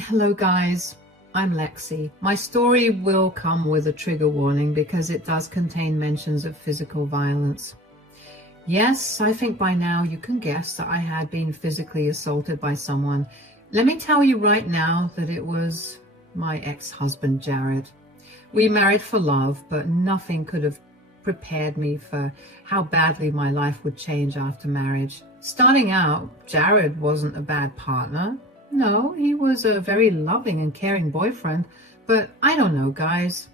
Hello guys, I'm Lexi. My story will come with a trigger warning because it does contain mentions of physical violence. Yes, I think by now you can guess that I had been physically assaulted by someone. Let me tell you right now that it was my ex-husband, Jared. We married for love, but nothing could have prepared me for how badly my life would change after marriage. Starting out, Jared wasn't a bad partner. No, he was a very loving and caring boyfriend, but I don't know, guys.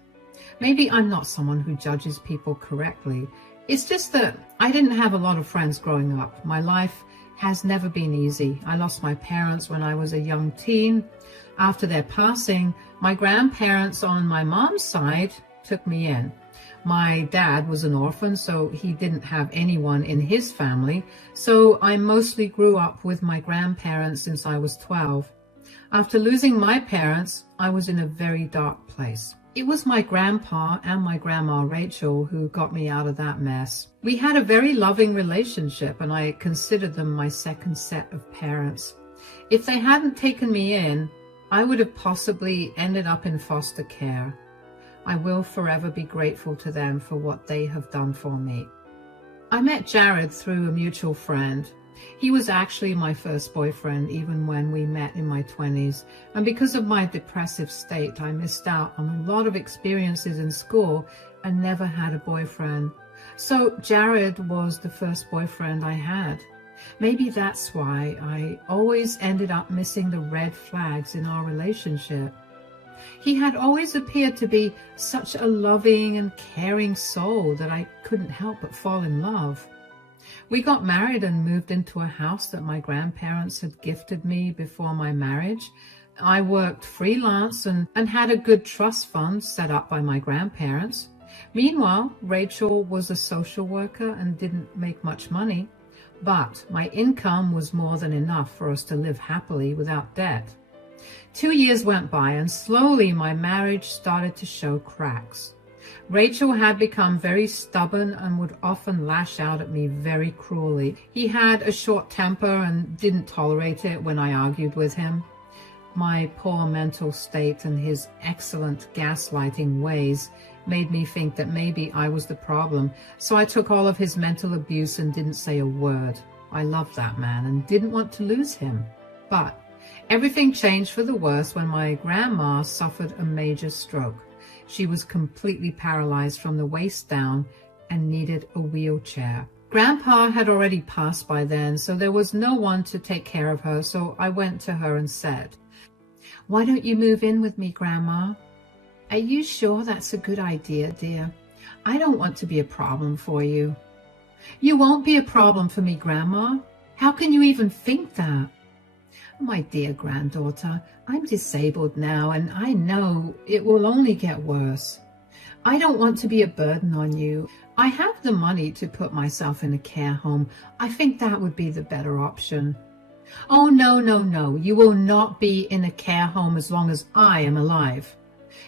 Maybe I'm not someone who judges people correctly. It's just that I didn't have a lot of friends growing up. My life has never been easy. I lost my parents when I was a young teen. After their passing, my grandparents on my mom's side took me in. My dad was an orphan, so he didn't have anyone in his family, so I mostly grew up with my grandparents since I was 12. After losing my parents, I was in a very dark place. It was my grandpa and my grandma Rachel who got me out of that mess. We had a very loving relationship, and I considered them my second set of parents. If they hadn't taken me in, I would have possibly ended up in foster care. I will forever be grateful to them for what they have done for me. I met Jared through a mutual friend. He was actually my first boyfriend even when we met in my 20s, and because of my depressive state, I missed out on a lot of experiences in school and never had a boyfriend. So Jared was the first boyfriend I had. Maybe that's why I always ended up missing the red flags in our relationship. He had always appeared to be such a loving and caring soul that I couldn't help but fall in love. We got married and moved into a house that my grandparents had gifted me before my marriage. I worked freelance and had a good trust fund set up by my grandparents. Meanwhile, Rachel was a social worker and didn't make much money, but my income was more than enough for us to live happily without debt. 2 years went by and slowly my marriage started to show cracks. Rachel had become very stubborn and would often lash out at me very cruelly. He had a short temper and didn't tolerate it when I argued with him. My poor mental state and his excellent gaslighting ways made me think that maybe I was the problem, so I took all of his mental abuse and didn't say a word. I loved that man and didn't want to lose him. But everything changed for the worse when my grandma suffered a major stroke. She was completely paralyzed from the waist down and needed a wheelchair. Grandpa had already passed by then, so there was no one to take care of her, so I went to her and said, "Why don't you move in with me, Grandma?" "Are you sure that's a good idea, dear? I don't want to be a problem for you." "You won't be a problem for me, Grandma. How can you even think that?" "My dear granddaughter, I'm disabled now and I know it will only get worse. I don't want to be a burden on you. I have the money to put myself in a care home. I think that would be the better option." "Oh, no, no, no. You will not be in a care home as long as I am alive.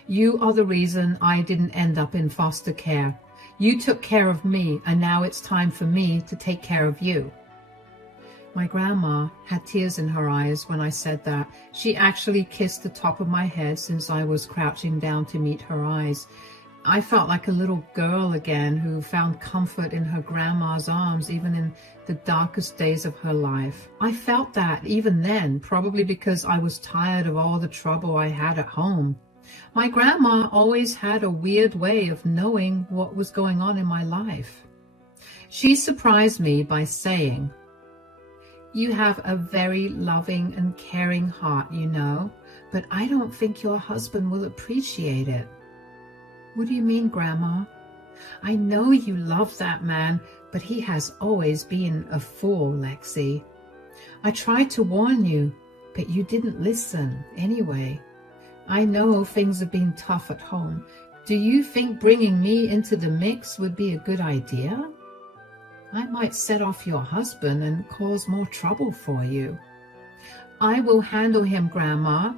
You are the reason I didn't end up in foster care. You took care of me, and now it's time for me to take care of you." My grandma had tears in her eyes when I said that. She actually kissed the top of my head since I was crouching down to meet her eyes. I felt like a little girl again who found comfort in her grandma's arms even in the darkest days of her life. I felt that even then, probably because I was tired of all the trouble I had at home. My grandma always had a weird way of knowing what was going on in my life. She surprised me by saying, "You have a very loving and caring heart, you know, but I don't think your husband will appreciate it." "What do you mean, Grandma?" "I know you love that man, but he has always been a fool, Lexi. I tried to warn you, but you didn't listen anyway. I know things have been tough at home. Do you think bringing me into the mix would be a good idea? I might set off your husband and cause more trouble for you." "I will handle him, Grandma.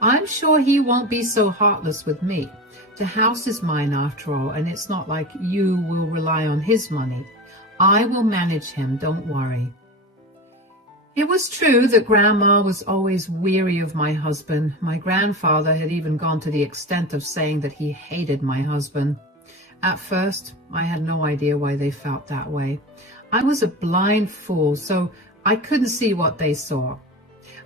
I'm sure he won't be so heartless with me. The house is mine after all, and it's not like you will rely on his money. I will manage him, don't worry." It was true that Grandma was always weary of my husband. My grandfather had even gone to the extent of saying that he hated my husband. At first, I had no idea why they felt that way. I was a blind fool, so I couldn't see what they saw.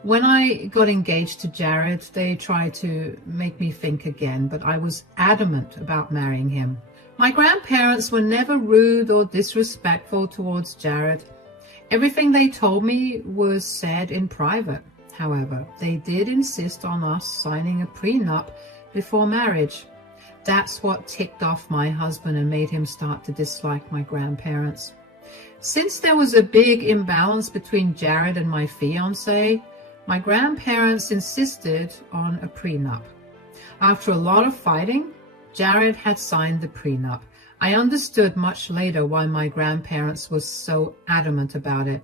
When I got engaged to Jared, they tried to make me think again, but I was adamant about marrying him. My grandparents were never rude or disrespectful towards Jared. Everything they told me was said in private. However, they did insist on us signing a prenup before marriage. That's what ticked off my husband and made him start to dislike my grandparents. Since there was a big imbalance between Jared and my fiancé, my grandparents insisted on a prenup. After a lot of fighting, Jared had signed the prenup. I understood much later why my grandparents were so adamant about it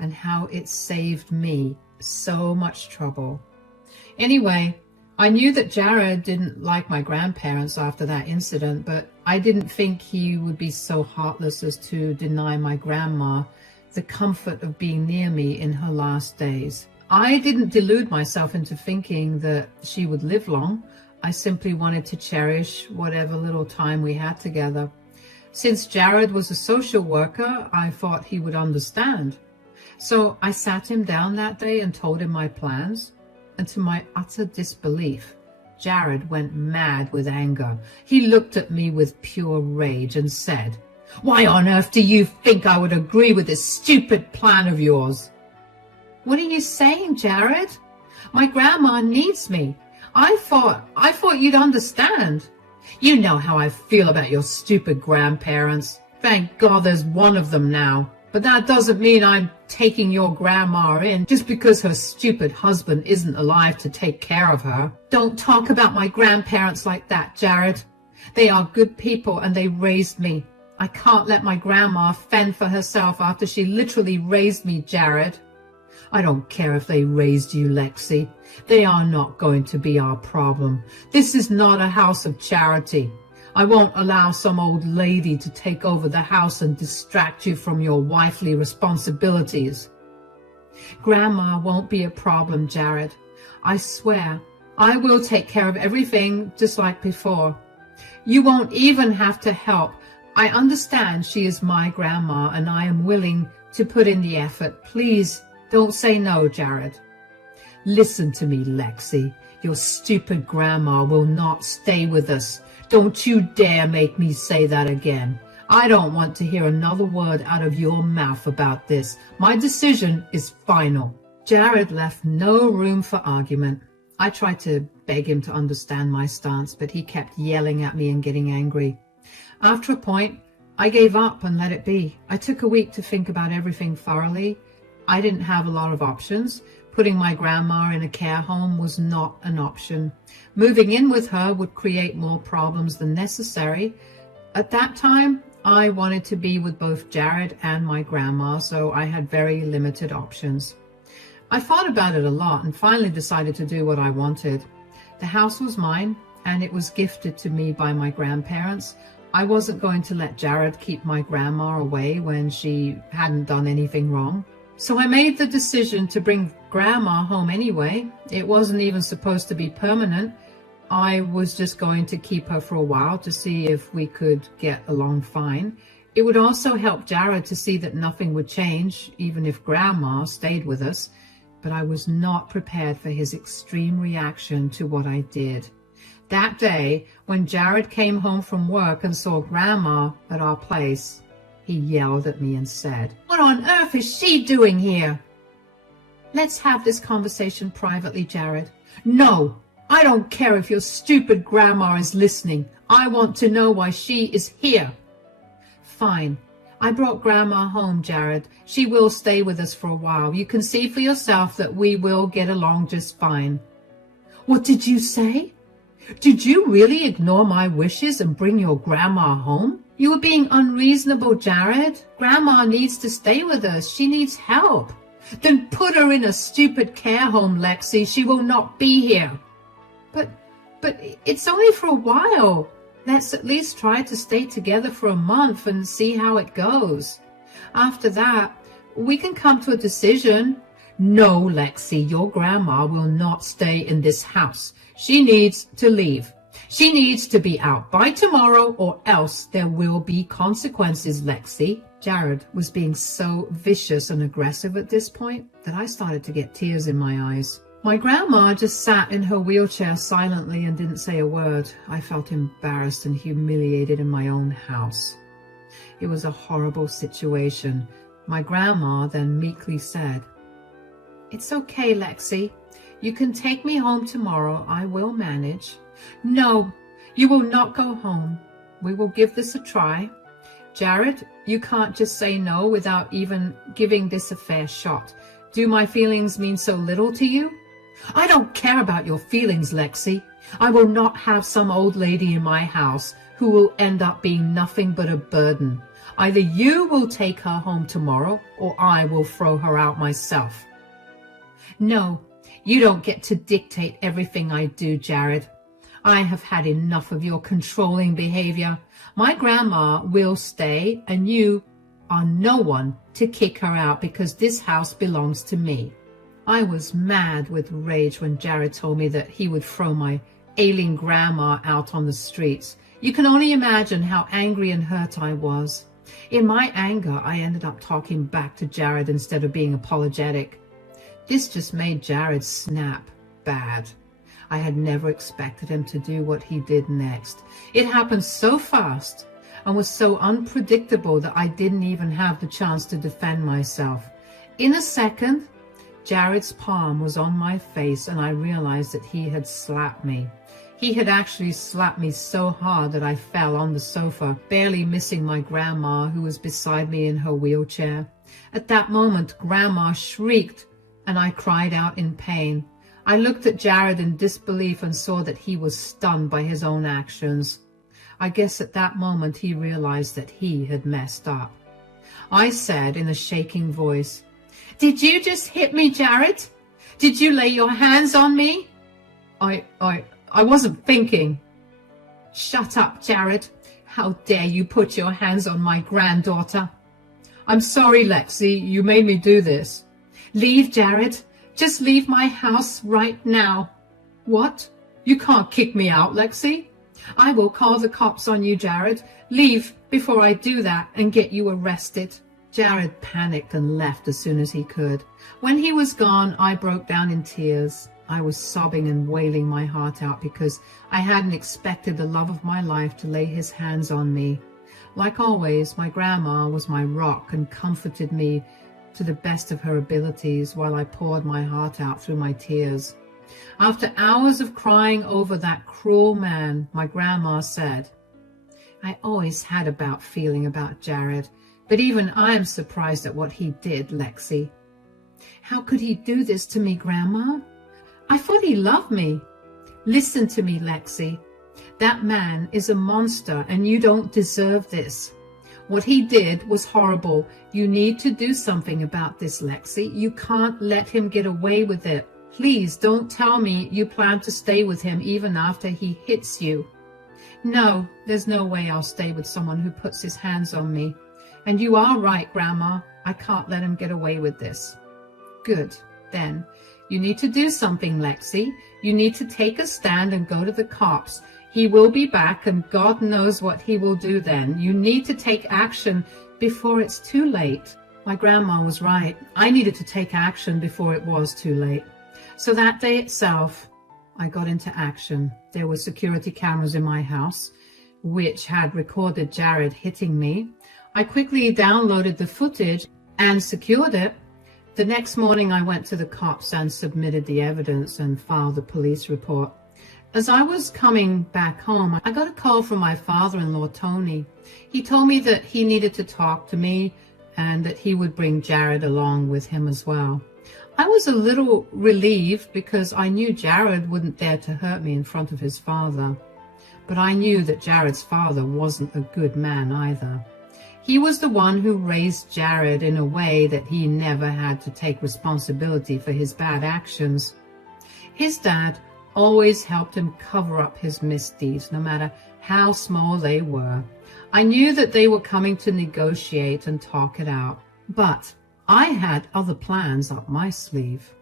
and how it saved me so much trouble. Anyway, I knew that Jared didn't like my grandparents after that incident, but I didn't think he would be so heartless as to deny my grandma the comfort of being near me in her last days. I didn't delude myself into thinking that she would live long. I simply wanted to cherish whatever little time we had together. Since Jared was a social worker, I thought he would understand. So I sat him down that day and told him my plans. And to my utter disbelief, Jared went mad with anger. He looked at me with pure rage and said, "Why on earth do you think I would agree with this stupid plan of yours?" "What are you saying, Jared? My grandma needs me. I thought you'd understand. You know how I feel about your stupid grandparents. Thank God there's one of them now. But that doesn't mean I'm taking your grandma in just because her stupid husband isn't alive to take care of her. Don't talk about my grandparents like that, Jared. They are good people and they raised me. I can't let my grandma fend for herself after she literally raised me, Jared. I don't care if they raised you, Lexi. They are not going to be our problem. This is not a house of charity. I won't allow some old lady to take over the house and distract you from your wifely responsibilities. Grandma won't be a problem, Jared. I swear, I will take care of everything just like before. You won't even have to help. I understand she is my grandma and I am willing to put in the effort. Please don't say no, Jared. Listen to me, Lexi. Your stupid grandma will not stay with us. Don't you dare make me say that again. I don't want to hear another word out of your mouth about this. My decision is final. Jared left no room for argument. I tried to beg him to understand my stance, but he kept yelling at me and getting angry. After a point, I gave up and let it be. I took a week to think about everything thoroughly. I didn't have a lot of options. Putting my grandma in a care home was not an option. Moving in with her would create more problems than necessary. At that time, I wanted to be with both Jared and my grandma, so I had very limited options. I thought about it a lot and finally decided to do what I wanted. The house was mine, and it was gifted to me by my grandparents. I wasn't going to let Jared keep my grandma away when she hadn't done anything wrong. So I made the decision to bring Grandma home anyway. It wasn't even supposed to be permanent. I was just going to keep her for a while to see if we could get along fine. It would also help Jared to see that nothing would change, even if Grandma stayed with us. But I was not prepared for his extreme reaction to what I did. That day, when Jared came home from work and saw Grandma at our place, he yelled at me and said, "What on earth is she doing here?" "Let's have this conversation privately, Jared." "No, I don't care if your stupid grandma is listening. I want to know why she is here." "Fine. I brought Grandma home, Jared. She will stay with us for a while. You can see for yourself that we will get along just fine." "What did you say? Did you really ignore my wishes and bring your grandma home?" "You were being unreasonable, Jared. Grandma needs to stay with us. She needs help." "Then put her in a stupid care home, Lexi. She will not be here." But it's only for a while. Let's at least try to stay together for a month and see how it goes. After that, we can come to a decision. No, Lexi, your grandma will not stay in this house. She needs to leave. She needs to be out by tomorrow, or else there will be consequences, Lexi. Jared was being so vicious and aggressive at this point that I started to get tears in my eyes. My grandma just sat in her wheelchair silently and didn't say a word. I felt embarrassed and humiliated in my own house. It was a horrible situation. My grandma then meekly said, "It's okay, Lexi. You can take me home tomorrow. I will manage." "No, you will not go home. We will give this a try. Jared, you can't just say no without even giving this a fair shot. Do my feelings mean so little to you?" "I don't care about your feelings, Lexi. I will not have some old lady in my house who will end up being nothing but a burden. Either you will take her home tomorrow, or I will throw her out myself." "No, you don't get to dictate everything I do, Jared. I have had enough of your controlling behavior. My grandma will stay, and you are no one to kick her out because this house belongs to me." I was mad with rage when Jared told me that he would throw my ailing grandma out on the streets. You can only imagine how angry and hurt I was. In my anger, I ended up talking back to Jared instead of being apologetic. This just made Jared snap bad. I had never expected him to do what he did next. It happened so fast and was so unpredictable that I didn't even have the chance to defend myself. In a second, Jared's palm was on my face and I realized that he had slapped me. He had actually slapped me so hard that I fell on the sofa, barely missing my grandma who was beside me in her wheelchair. At that moment, Grandma shrieked and I cried out in pain. I looked at Jared in disbelief and saw that he was stunned by his own actions. I guess at that moment he realized that he had messed up. I said in a shaking voice, "Did you just hit me, Jared? Did you lay your hands on me?" I wasn't thinking." "Shut up, Jared. How dare you put your hands on my granddaughter?" "I'm sorry, Lexi. You made me do this." "Leave, Jared. Just leave my house right now." "What? You can't kick me out, Lexi." "I will call the cops on you, Jared. Leave before I do that and get you arrested." Jared panicked and left as soon as he could. When he was gone, I broke down in tears. I was sobbing and wailing my heart out because I hadn't expected the love of my life to lay his hands on me. Like always, my grandma was my rock and comforted me to the best of her abilities while I poured my heart out through my tears. After hours of crying over that cruel man, my grandma said, "I always had a bad feeling about Jared, but even I am surprised at what he did, Lexi." "How could he do this to me, Grandma? I thought he loved me." "Listen to me, Lexi. That man is a monster and you don't deserve this. What he did was horrible. You need to do something about this, Lexi. You can't let him get away with it. Please don't tell me you plan to stay with him even after he hits you." "No, there's no way I'll stay with someone who puts his hands on me. And you are right, Grandma. I can't let him get away with this." "Good. Then you need to do something, Lexi. You need to take a stand and go to the cops. He will be back and God knows what he will do then. You need to take action before it's too late." My grandma was right. I needed to take action before it was too late. So that day itself, I got into action. There were security cameras in my house, which had recorded Jared hitting me. I quickly downloaded the footage and secured it. The next morning, I went to the cops and submitted the evidence and filed a police report. As I was coming back home, I got a call from my father-in-law, Tony. He told me that he needed to talk to me and that he would bring Jared along with him as well. I was a little relieved because I knew Jared wouldn't dare to hurt me in front of his father. But I knew that Jared's father wasn't a good man either. He was the one who raised Jared in a way that he never had to take responsibility for his bad actions. His dad always helped him cover up his misdeeds, no matter how small they were. I knew that they were coming to negotiate and talk it out, but I had other plans up my sleeve.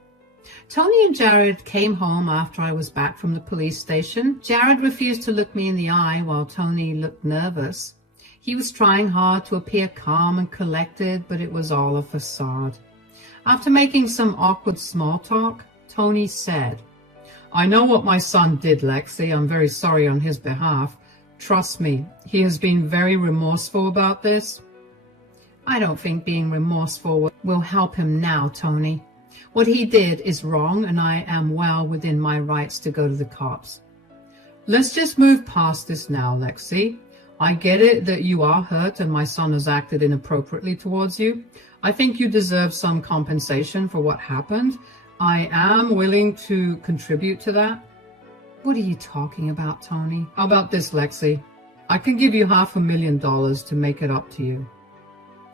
Tony and Jared came home after I was back from the police station. Jared refused to look me in the eye while Tony looked nervous. He was trying hard to appear calm and collected, but it was all a facade. After making some awkward small talk, Tony said, "I know what my son did, Lexi. I'm very sorry on his behalf. Trust me, he has been very remorseful about this." "I don't think being remorseful will help him now, Tony. What he did is wrong, and I am well within my rights to go to the cops." "Let's just move past this now, Lexi. I get it that you are hurt and my son has acted inappropriately towards you. I think you deserve some compensation for what happened. I am willing to contribute to that." "What are you talking about, Tony?" "How about this, Lexi? I can give you $500,000 to make it up to you."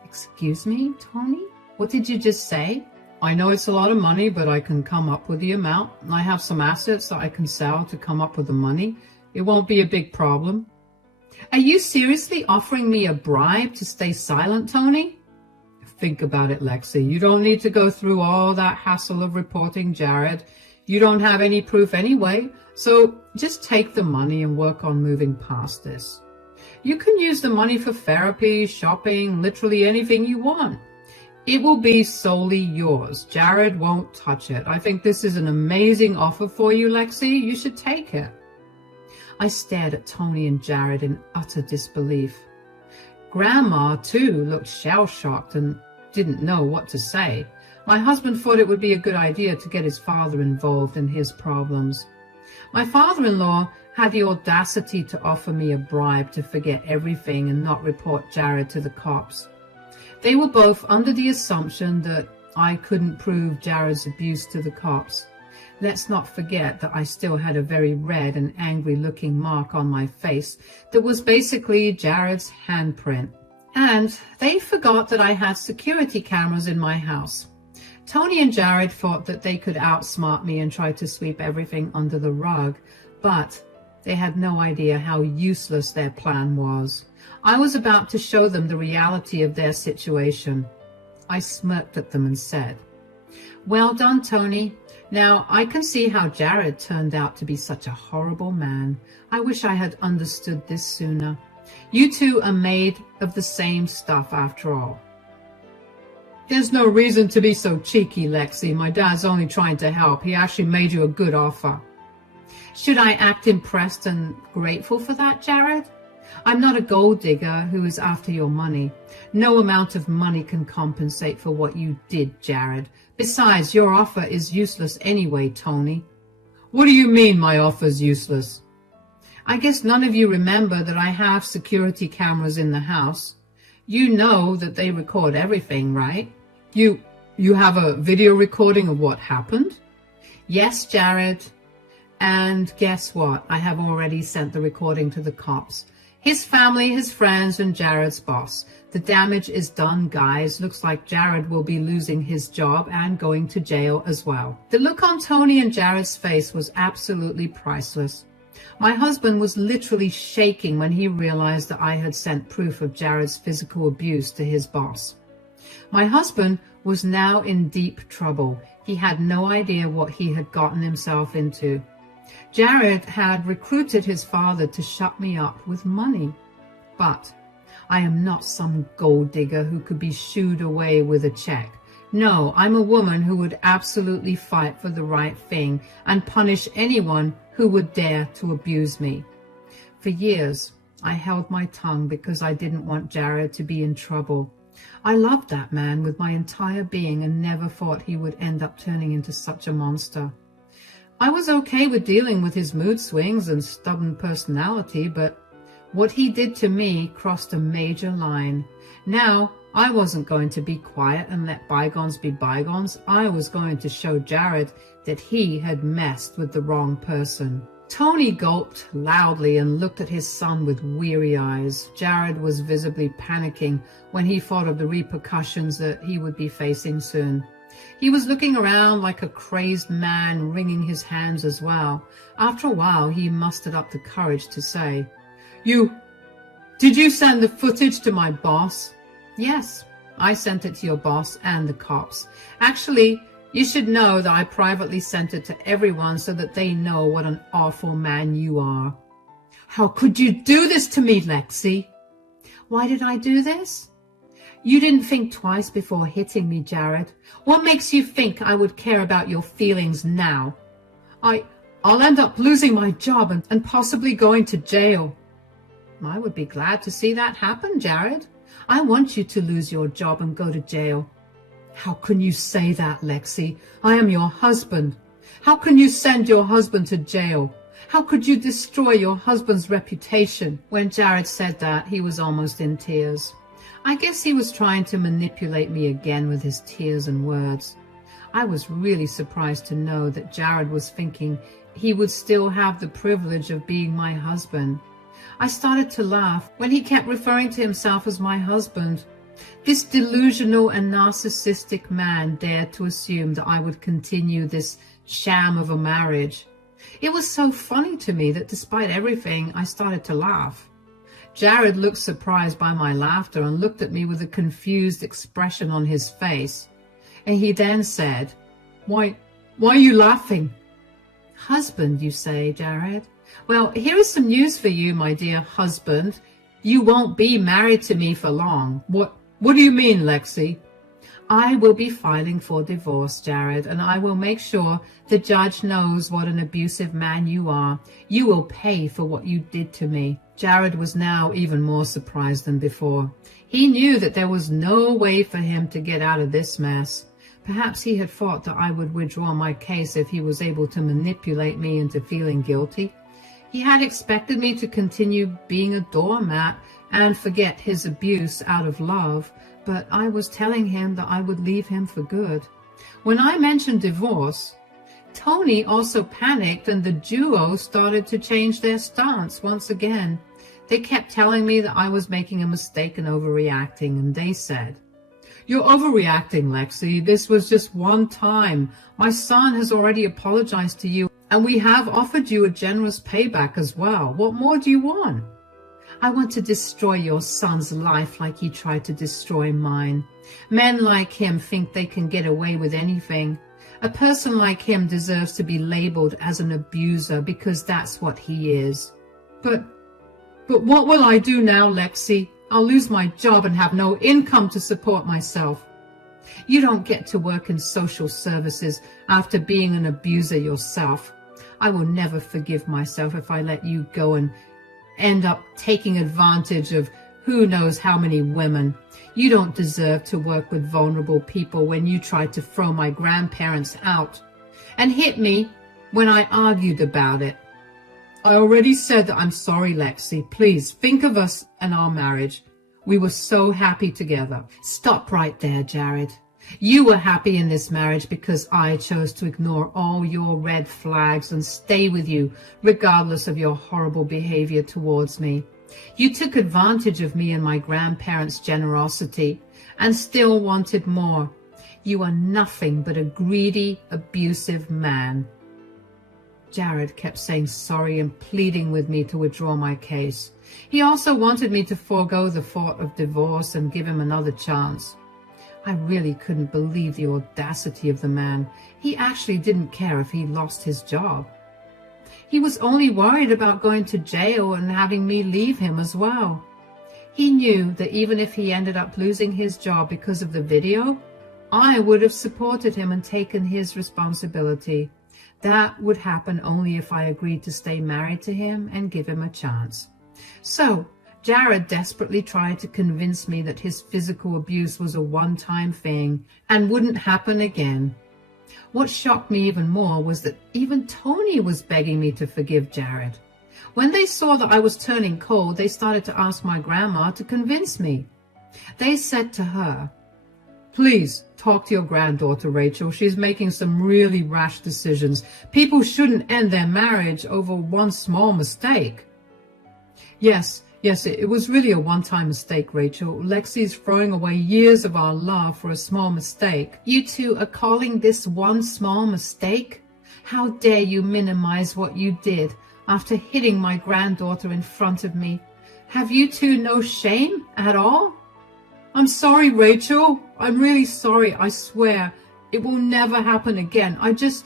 "Excuse me, Tony? What did you just say?" "I know it's a lot of money, but I can come up with the amount. I have some assets that I can sell to come up with the money. It won't be a big problem." "Are you seriously offering me a bribe to stay silent, Tony?" "Think about it, Lexi. You don't need to go through all that hassle of reporting Jared. You don't have any proof anyway, so just take the money and work on moving past this. You can use the money for therapy, shopping, literally anything you want. It will be solely yours. Jared won't touch it. I think this is an amazing offer for you, Lexi. You should take it." I stared at Tony and Jared in utter disbelief. Grandma, too, looked shell-shocked and didn't know what to say. My husband thought it would be a good idea to get his father involved in his problems. My father-in-law had the audacity to offer me a bribe to forget everything and not report Jared to the cops. They were both under the assumption that I couldn't prove Jared's abuse to the cops. Let's not forget that I still had a very red and angry-looking mark on my face that was basically Jared's handprint. And they forgot that I had security cameras in my house. Tony and Jared thought that they could outsmart me and try to sweep everything under the rug, but they had no idea how useless their plan was. I was about to show them the reality of their situation. I smirked at them and said, "Well done, Tony. Now, I can see how Jared turned out to be such a horrible man. I wish I had understood this sooner. You two are made of the same stuff after all." "There's no reason to be so cheeky, Lexi. My dad's only trying to help. He actually made you a good offer." "Should I act impressed and grateful for that, Jared? I'm not a gold digger who is after your money. No amount of money can compensate for what you did, Jared. Besides, your offer is useless anyway, Tony." "What do you mean my offer's useless?" "I guess none of you remember that I have security cameras in the house. You know that they record everything, right?" You have a video recording of what happened?" "Yes, Jared. And guess what? I have already sent the recording to the cops. His family, his friends, and Jared's boss. The damage is done, guys. Looks like Jared will be losing his job and going to jail as well." The look on Tony and Jared's face was absolutely priceless. My husband was literally shaking when he realized that I had sent proof of Jared's physical abuse to his boss. My husband was now in deep trouble. He had no idea what he had gotten himself into. Jared had recruited his father to shut me up with money. But I am not some gold digger who could be shooed away with a check. No, I'm a woman who would absolutely fight for the right thing and punish anyone who would dare to abuse me. For years, I held my tongue because I didn't want Jared to be in trouble. I loved that man with my entire being and never thought he would end up turning into such a monster. I was okay with dealing with his mood swings and stubborn personality, but what he did to me crossed a major line. Now, I wasn't going to be quiet and let bygones be bygones. I was going to show Jared that he had messed with the wrong person. Tony gulped loudly and looked at his son with weary eyes. Jared was visibly panicking when he thought of the repercussions that he would be facing soon. He was looking around like a crazed man, wringing his hands as well. After a while, he mustered up the courage to say, Did you send the footage to my boss?" "Yes, I sent it to your boss and the cops. Actually, you should know that I privately sent it to everyone so that they know what an awful man you are. How could you do this to me, Lexi? Why did I do this? You didn't think twice before hitting me, Jared. What makes you think I would care about your feelings now? I'll end up losing my job and possibly going to jail. I would be glad to see that happen, Jared. I want you to lose your job and go to jail. How can you say that, Lexi? I am your husband. How can you send your husband to jail? How could you destroy your husband's reputation? When Jared said that, he was almost in tears. I guess he was trying to manipulate me again with his tears and words. I was really surprised to know that Jared was thinking he would still have the privilege of being my husband. I started to laugh when he kept referring to himself as my husband. This delusional and narcissistic man dared to assume that I would continue this sham of a marriage. It was so funny to me that despite everything, I started to laugh. Jared looked surprised by my laughter and looked at me with a confused expression on his face. And he then said, Why are you laughing? Husband, you say, Jared? Well, here is some news for you, my dear husband. You won't be married to me for long. What do you mean, Lexi? I will be filing for divorce, Jared, and I will make sure the judge knows what an abusive man you are. You will pay for what you did to me. Jared was now even more surprised than before. He knew that there was no way for him to get out of this mess. Perhaps he had thought that I would withdraw my case if he was able to manipulate me into feeling guilty. He had expected me to continue being a doormat and forget his abuse out of love, but I was telling him that I would leave him for good. When I mentioned divorce, Tony also panicked and the duo started to change their stance once again. They kept telling me that I was making a mistake and overreacting, and they said, You're overreacting, Lexi. This was just one time. My son has already apologized to you, and we have offered you a generous payback as well. What more do you want? I want to destroy your son's life like you tried to destroy mine. Men like him think they can get away with anything. A person like him deserves to be labeled as an abuser because that's what he is. But what will I do now, Lexi? I'll lose my job and have no income to support myself. You don't get to work in social services after being an abuser yourself. I will never forgive myself if I let you go and end up taking advantage of who knows how many women. You don't deserve to work with vulnerable people when you tried to throw my grandparents out and hit me when I argued about it. I already said that I'm sorry, Lexi. Please think of us and our marriage. We were so happy together. Stop right there, Jared. You were happy in this marriage because I chose to ignore all your red flags and stay with you, regardless of your horrible behavior towards me. You took advantage of me and my grandparents' generosity and still wanted more. You are nothing but a greedy, abusive man. Jared kept saying sorry and pleading with me to withdraw my case. He also wanted me to forego the thought of divorce and give him another chance. I really couldn't believe the audacity of the man. He actually didn't care if he lost his job. He was only worried about going to jail and having me leave him as well. He knew that even if he ended up losing his job because of the video, I would have supported him and taken his responsibility. That would happen only if I agreed to stay married to him and give him a chance. So, Jared desperately tried to convince me that his physical abuse was a one-time thing and wouldn't happen again. What shocked me even more was that even Tony was begging me to forgive Jared. When they saw that I was turning cold, they started to ask my grandma to convince me. They said to her, Please talk to your granddaughter, Rachel. She's making some really rash decisions. People shouldn't end their marriage over one small mistake. Yes, it was really a one-time mistake, Rachel. Lexi's throwing away years of our love for a small mistake. You two are calling this one small mistake? How dare you minimize what you did after hitting my granddaughter in front of me? Have you two no shame at all? I'm sorry, Rachel. I'm really sorry. I swear it will never happen again. I just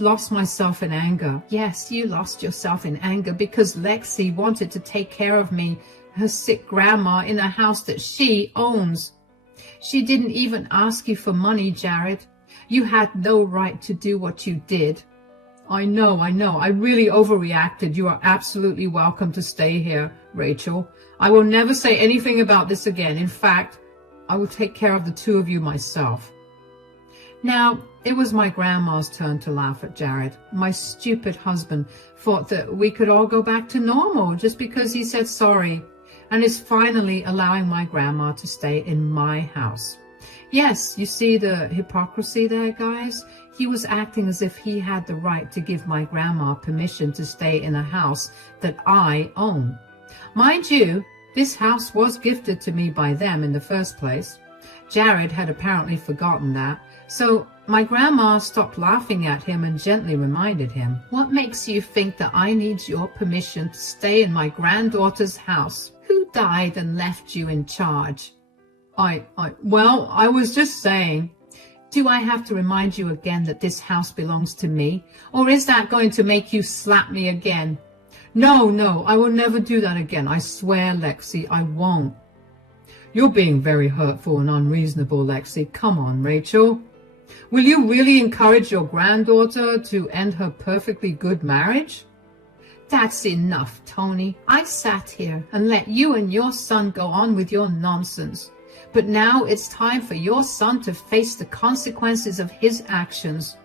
lost myself in anger. Yes, you lost yourself in anger because Lexi wanted to take care of me, her sick grandma, in a house that she owns. She didn't even ask you for money, Jared. You had no right to do what you did. I know. I really overreacted. You are absolutely welcome to stay here, Rachel. I will never say anything about this again. In fact, I will take care of the two of you myself. Now, it was my grandma's turn to laugh at Jared. My stupid husband thought that we could all go back to normal just because he said sorry, and is finally allowing my grandma to stay in my house. Yes, you see the hypocrisy there, guys? He was acting as if he had the right to give my grandma permission to stay in a house that I own. Mind you, this house was gifted to me by them in the first place. Jared had apparently forgotten that, so my grandma stopped laughing at him and gently reminded him, "What makes you think that I need your permission to stay in my granddaughter's house? Who died and left you in charge?" Well, I was just saying. Do I have to remind you again that this house belongs to me? Or is that going to make you slap me again? No, I will never do that again. I swear, Lexi, I won't. You're being very hurtful and unreasonable, Lexi. Come on, Rachel. Will you really encourage your granddaughter to end her perfectly good marriage? That's enough, Tony. I sat here and let you and your son go on with your nonsense. But now it's time for your son to face the consequences of his actions.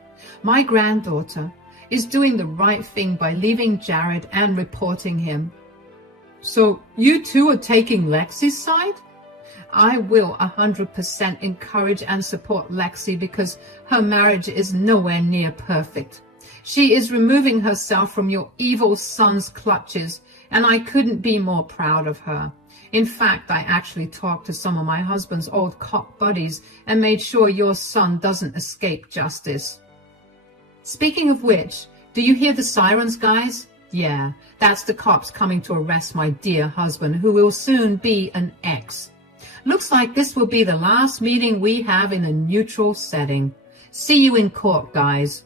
My granddaughter is doing the right thing by leaving Jared and reporting him. So you two are taking Lexi's side? I will 100% encourage and support Lexi because her marriage is nowhere near perfect. She is removing herself from your evil son's clutches, and I couldn't be more proud of her. In fact, I actually talked to some of my husband's old cop buddies and made sure your son doesn't escape justice. Speaking of which, do you hear the sirens, guys? Yeah, that's the cops coming to arrest my dear husband, who will soon be an ex. Looks like this will be the last meeting we have in a neutral setting. See you in court, guys.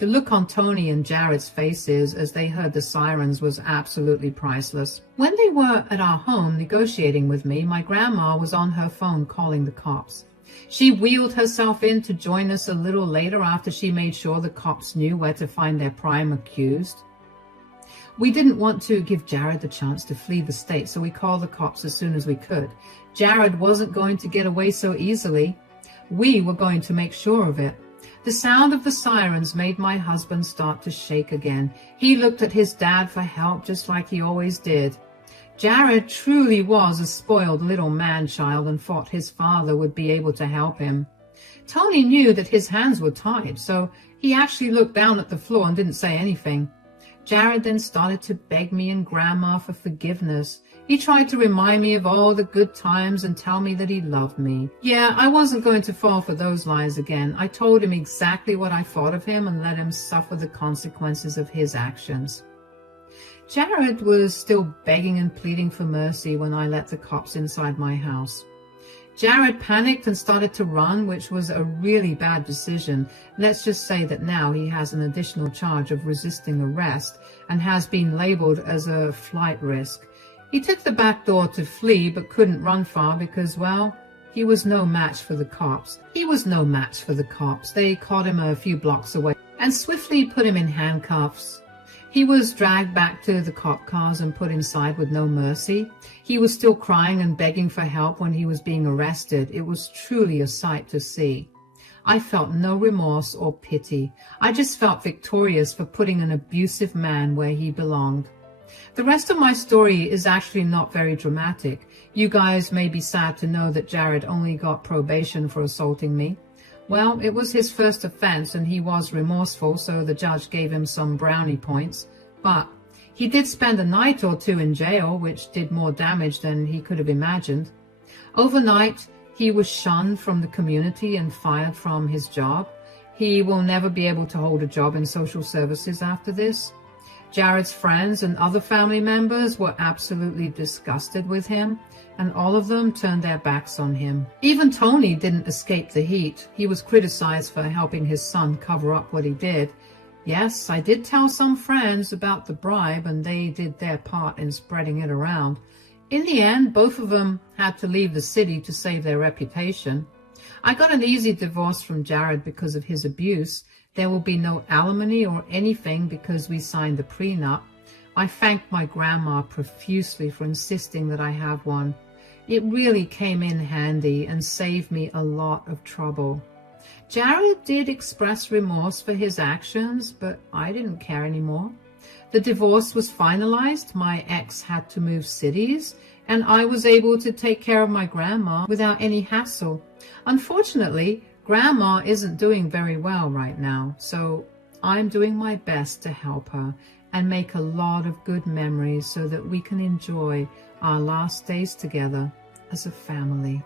The look on Tony and Jared's faces as they heard the sirens was absolutely priceless. When they were at our home negotiating with me, my grandma was on her phone calling the cops. She wheeled herself in to join us a little later after she made sure the cops knew where to find their prime accused. We didn't want to give Jared the chance to flee the state, so we called the cops as soon as we could. Jared wasn't going to get away so easily. We were going to make sure of it. The sound of the sirens made my husband start to shake again. He looked at his dad for help just like he always did. Jared truly was a spoiled little man-child and thought his father would be able to help him. Tony knew that his hands were tied, so he actually looked down at the floor and didn't say anything. Jared then started to beg me and Grandma for forgiveness. He tried to remind me of all the good times and tell me that he loved me. Yeah, I wasn't going to fall for those lies again. I told him exactly what I thought of him and let him suffer the consequences of his actions. Jared was still begging and pleading for mercy when I let the cops inside my house. Jared panicked and started to run, which was a really bad decision. Let's just say that now he has an additional charge of resisting arrest and has been labeled as a flight risk. He took the back door to flee but couldn't run far because, well, he was no match for the cops. They caught him a few blocks away and swiftly put him in handcuffs. He was dragged back to the cop cars and put inside with no mercy. He was still crying and begging for help when he was being arrested. It was truly a sight to see. I felt no remorse or pity. I just felt victorious for putting an abusive man where he belonged. The rest of my story is actually not very dramatic. You guys may be sad to know that Jared only got probation for assaulting me. Well, it was his first offense and he was remorseful, so the judge gave him some brownie points. But he did spend a night or two in jail, which did more damage than he could have imagined. Overnight, he was shunned from the community and fired from his job. He will never be able to hold a job in social services after this. Jared's friends and other family members were absolutely disgusted with him, and all of them turned their backs on him. Even Tony didn't escape the heat. He was criticized for helping his son cover up what he did. Yes, I did tell some friends about the bribe, and they did their part in spreading it around. In the end, both of them had to leave the city to save their reputation. I got an easy divorce from Jared because of his abuse. There will be no alimony or anything because we signed the prenup. I thanked my grandma profusely for insisting that I have one. It really came in handy and saved me a lot of trouble. Jared did express remorse for his actions, but I didn't care anymore. The divorce was finalized, my ex had to move cities, and I was able to take care of my grandma without any hassle. Unfortunately, Grandma isn't doing very well right now, so I'm doing my best to help her and make a lot of good memories so that we can enjoy our last days together as a family.